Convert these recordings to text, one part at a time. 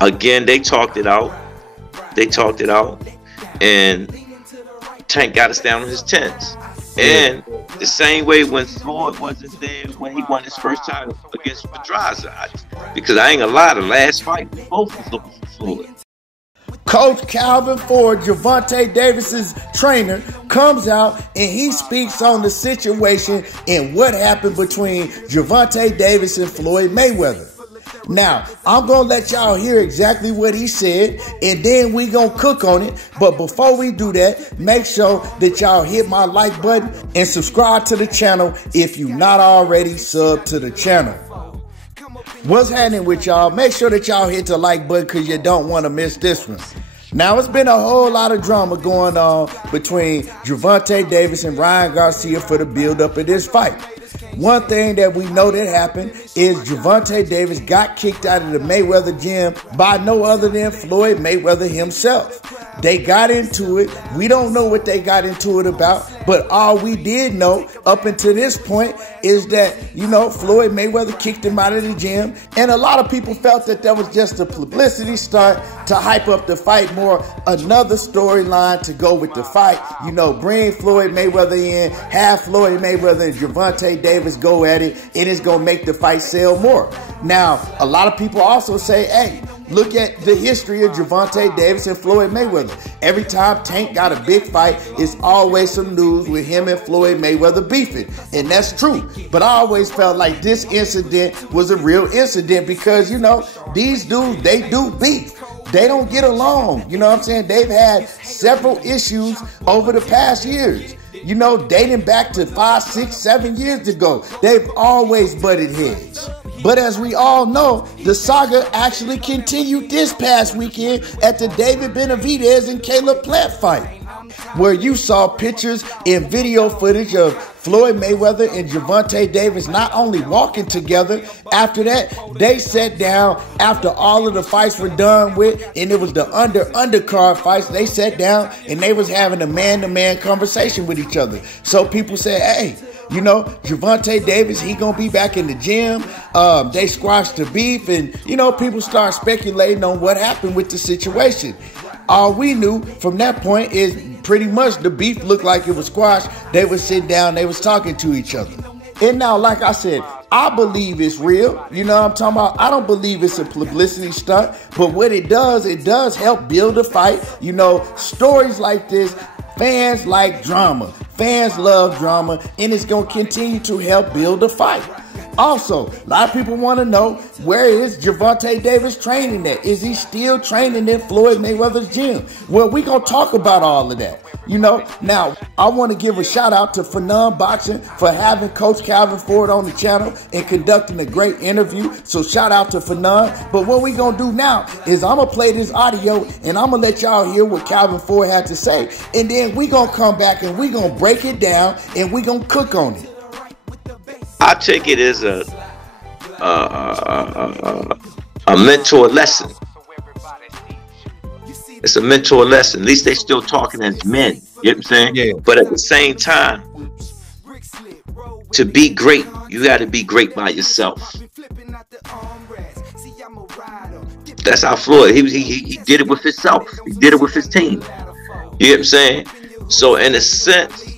Again, they talked it out. They talked it out, and Tank got us down on his tens. And the same way when Floyd wasn't there when he won his first title against Pedraza, because I ain't gonna lie, the last fight both was looking for Floyd. Coach Calvin Ford, Javonte Davis's trainer, comes out and he speaks on the situation and what happened between Javonte Davis and Floyd Mayweather. Now, I'm going to let y'all hear exactly what he said, and then we going to cook on it. But before we do that, make sure that y'all hit my like button and subscribe to the channel if you're not already subbed to the channel. What's happening with y'all? Make sure that y'all hit the like button because you don't want to miss this one. Now, it's been a whole lot of drama going on between Javonte Davis and Ryan Garcia for the build-up of this fight. One thing that we know that happened is Javonte Davis got kicked out of the Mayweather gym by no other than Floyd Mayweather himself. They got into it. We don't know what they got into it about, but all we did know up until this point is that, you know, Floyd Mayweather kicked him out of the gym, and a lot of people felt that that was just a publicity stunt to hype up the fight more, another storyline to go with the fight. You know, bring Floyd Mayweather in, have Floyd Mayweather and Javonte Davis go at it, and it's going to make the fight sell more. Now, a lot of people also say, hey, look at the history of Javonte Davis and Floyd Mayweather. Every time Tank got a big fight, it's always some news with him and Floyd Mayweather beefing. And that's true. But I always felt like this incident was a real incident because, you know, these dudes, they do beef. They don't get along. You know what I'm saying? They've had several issues over the past years. You know, dating back to 5, 6, 7 years ago. They've always butted heads. But as we all know, the saga actually continued this past weekend at the David Benavidez and Caleb Plant fight, where you saw pictures and video footage of Floyd Mayweather and Javonte Davis not only walking together. After that, they sat down after all of the fights were done with, and it was the undercard fights. They sat down and they was having a man-to-man conversation with each other. So people said, hey, you know, Javonte Davis, he gonna be back in the gym. They squashed the beef, and, you know, people start speculating on what happened with the situation. All we knew from that point is pretty much the beef looked like it was squashed. They would sit down, they was talking to each other. And now, like I said, I believe it's real. You know what I'm talking about? I don't believe it's a publicity stunt, but what it does help build a fight. You know, stories like this, fans like drama. Fans love drama, and it's going to continue to help build a fight. Also, a lot of people want to know, where is Javonte Davis training at? Is he still training in Floyd Mayweather's gym? Well, we're going to talk about all of that. You know, now, I want to give a shout out to Fannon Boxing for having Coach Calvin Ford on the channel and conducting a great interview. So shout out to Fannon. But what we're going to do now is I'm going to play this audio and I'm going to let y'all hear what Calvin Ford had to say. And then we're going to come back and we're going to break it down and we're going to cook on it. I take it as a mentor lesson. It's a mentor lesson. At least they still talking as men. You know what I'm saying? Yeah. But at the same time, to be great, you got to be great by yourself. That's how Floyd. He did it with himself. He did it with his team. You know what I'm saying? So in a sense,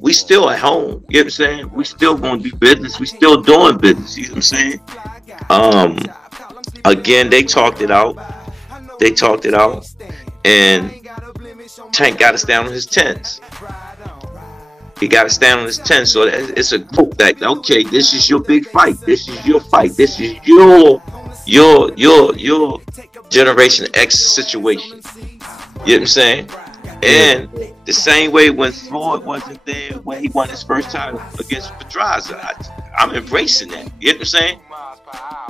we still at home. You know what I'm saying? We still going to do business. We still doing business. You know what I'm saying? Again, they talked it out. They talked it out, and Tank got us down on his tens. He got us down on his tens, so it's a group that, okay, this is your big fight. This is your fight. This is your Generation X situation. You know what I'm saying? And the same way when Floyd wasn't there when he won his first title against Pedraza, I'm embracing that. You know what I'm saying?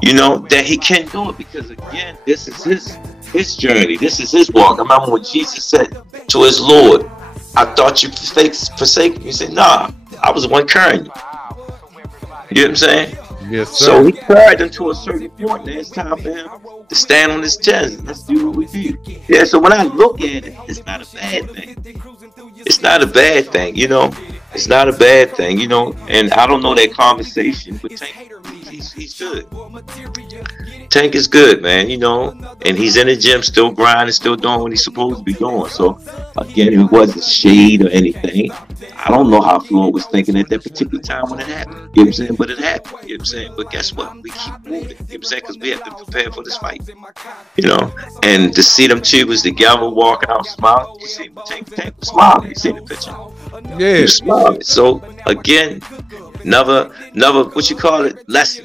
You know, that he can do it because, again, this is his journey. This is his walk. I remember when Jesus said to his Lord, I thought you forsaken me. He said, nah, I was the one carrying you. You know what I'm saying? Yes, sir. So he carried him to a certain point. Now it's time for him to stand on his chest. Let's do what we do. Yeah, so when I look at it, it's not a bad thing. It's not a bad thing, you know. It's not a bad thing, you know. And I don't know that conversation, but Tank, he's good. Tank is good, man, and he's in the gym, still grinding, still doing what he's supposed to be doing. So, again, it wasn't shade or anything. I don't know how Floyd was thinking at that particular time when it happened. You know what I'm saying? But it happened. You know what I'm saying? But guess what? We keep moving. You know what I'm saying? Because we have to prepare for this fight. And to see them two was together walking out smiling. You see Tank was smiling. You see the picture? Yeah. He was smiling. So, again, another, what you call it, lesson.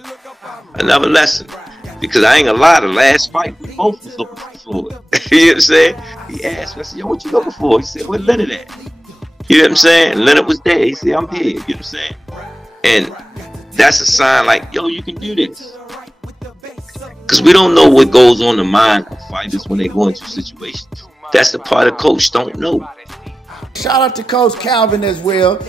Another lesson. Because I ain't gonna lie, the last fight, we both was looking for Floyd. You know what I'm saying? He asked me, I said, yo, what you looking for? He said, where Leonard at? You know what I'm saying? Leonard was there. He said, I'm here. You know what I'm saying? And that's a sign like, yo, you can do this. Because we don't know what goes on in the mind of fighters when they go into situations. That's the part of coach don't know. Shout out to Coach Calvin as well,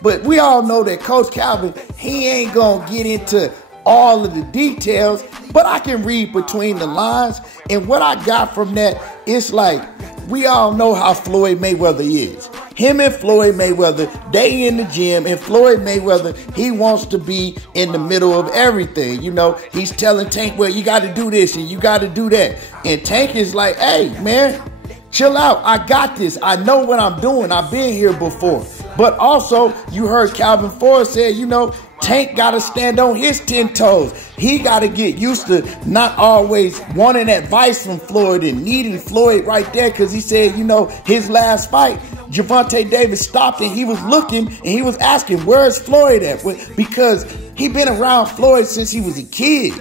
but we all know that Coach Calvin, he ain't going to get into all of the details, but I can read between the lines. And what I got from that, it's like, we all know how Floyd Mayweather is. Him and Floyd Mayweather, they in the gym, and Floyd Mayweather, he wants to be in the middle of everything. He's telling Tank, well, you got to do this and you got to do that. And Tank is like, hey, man, chill out. I got this. I know what I'm doing. I've been here before. But also, you heard Calvin Ford say, Tank got to stand on his 10 toes. He got to get used to not always wanting advice from Floyd and needing Floyd right there, because he said, his last fight, Javonte Davis stopped and he was looking and he was asking, where's Floyd at? Because he been around Floyd since he was a kid.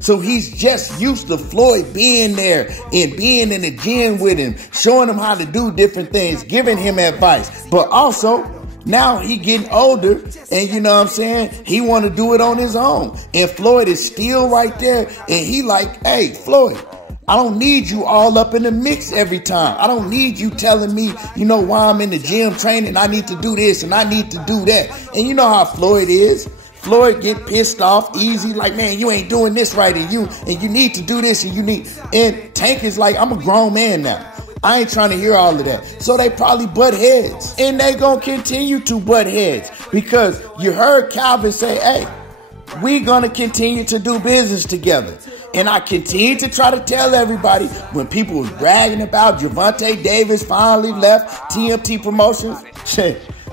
So he's just used to Floyd being there and being in the gym with him, showing him how to do different things, giving him advice. But also, now he getting older, and you know what I'm saying, he want to do it on his own. And Floyd is still right there, and he like, hey, Floyd, I don't need you all up in the mix every time. I don't need you telling me, why I'm in the gym training, I need to do this and I need to do that. And you know how Floyd is. Floyd get pissed off easy, like, man, you ain't doing this right, and you need to do this, and Tank is like, I'm a grown man now. I ain't trying to hear all of that. So they probably butt heads. And they gonna continue to butt heads. Because you heard Calvin say, hey, we gonna continue to do business together. And I continue to try to tell everybody, when people was bragging about Javonte Davis finally left TMT Promotions,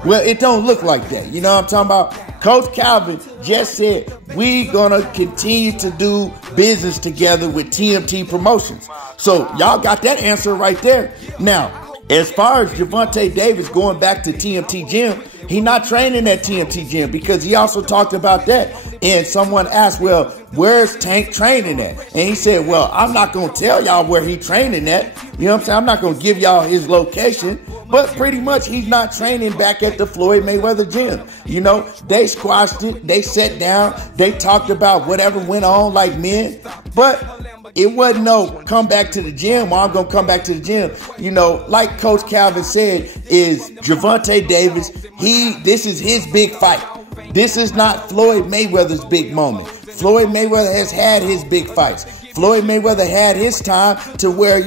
well, it don't look like that. You know what I'm talking about? Coach Calvin just said, we gonna continue to do business together with TMT Promotions. So y'all got that answer right there. Now, as far as Javonte Davis going back to TMT Gym, he not training at TMT Gym, because he also talked about that. And someone asked, well, where's Tank training at? And he said, well, I'm not going to tell y'all where he training at. You know what I'm saying? I'm not going to give y'all his location. But pretty much he's not training back at the Floyd Mayweather Gym. They squashed it. They sat down. They talked about whatever went on like men. But it wasn't no come back to the gym, or I'm going to come back to the gym. Like Coach Calvin said, is Javonte Davis, this is his big fight. This is not Floyd Mayweather's big moment. Floyd Mayweather has had his big fights. Floyd Mayweather had his time to where,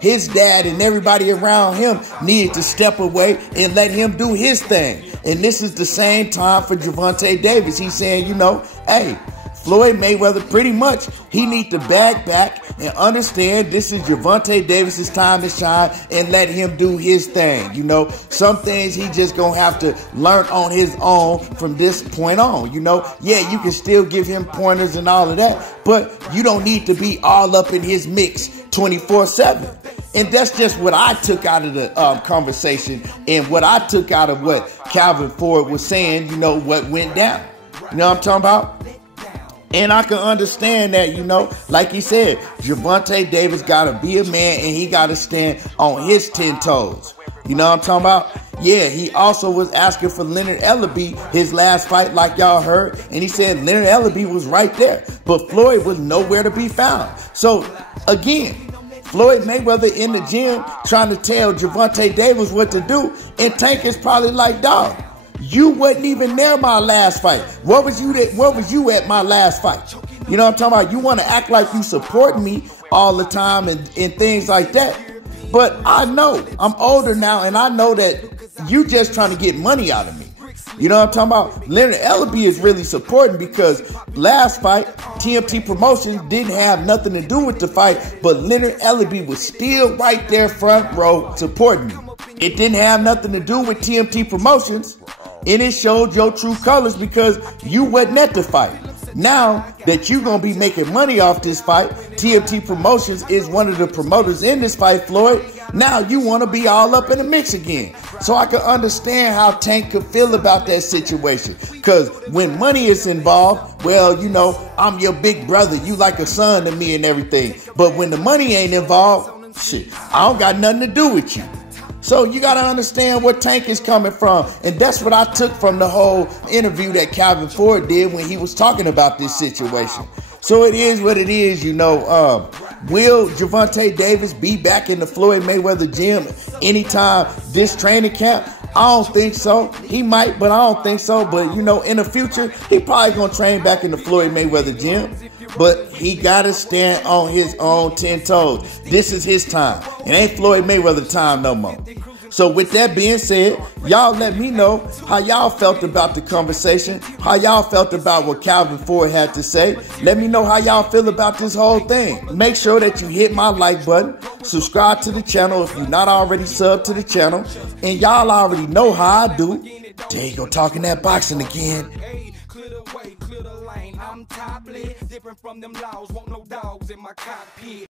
his dad and everybody around him needed to step away and let him do his thing. And this is the same time for Javonte Davis. He's saying, hey, Floyd Mayweather, pretty much, he needs to back and understand this is Javonte Davis's time to shine and let him do his thing. Some things he just gonna have to learn on his own from this point on. Yeah, you can still give him pointers and all of that, but you don't need to be all up in his mix 24/7. And that's just what I took out of the conversation, and what I took out of what Calvin Ford was saying, what went down. You know what I'm talking about? And I can understand that, like he said, Javonte Davis got to be a man, and he got to stand on his 10 toes. You know what I'm talking about? Yeah, he also was asking for Leonard Ellaby, his last fight, like y'all heard. And he said Leonard Ellaby was right there, but Floyd was nowhere to be found. So, again, Floyd Mayweather in the gym trying to tell Javonte Davis what to do. And Tank is probably like, dog, you wasn't even there my last fight. Where was you at my last fight? You know what I'm talking about? You want to act like you support me all the time and things like that. But I know, I'm older now, and I know that you just trying to get money out of me. You know what I'm talking about? Leonard Ellaby is really supporting because last fight, TMT Promotions didn't have nothing to do with the fight, but Leonard Ellaby was still right there front row supporting me. It didn't have nothing to do with TMT Promotions, and it showed your true colors because you wasn't at the fight. Now that you're going to be making money off this fight, TMT Promotions is one of the promoters in this fight, Floyd. Now you want to be all up in the mix again. So I can understand how Tank could feel about that situation. Because when money is involved, well, you know, I'm your big brother. You like a son to me and everything. But when the money ain't involved, shit, I don't got nothing to do with you. So you got to understand where Tank is coming from. And that's what I took from the whole interview that Calvin Ford did when he was talking about this situation. So it is what it is, you know. Will Javonte Davis be back in the Floyd Mayweather gym anytime this training camp? I don't think so. He might, but I don't think so. But, you know, in the future, he probably going to train back in the Floyd Mayweather gym. But he got to stand on his own 10 toes. This is his time. It ain't Floyd Mayweather time no more. So with that being said, y'all let me know how y'all felt about the conversation, how y'all felt about what Calvin Ford had to say. Let me know how y'all feel about this whole thing. Make sure that you hit my like button, subscribe to the channel if you're not already subbed to the channel, and y'all already know how I do. There you go, talking that boxing again. I'm topless, different from them laws, won't no dogs in my cockpit.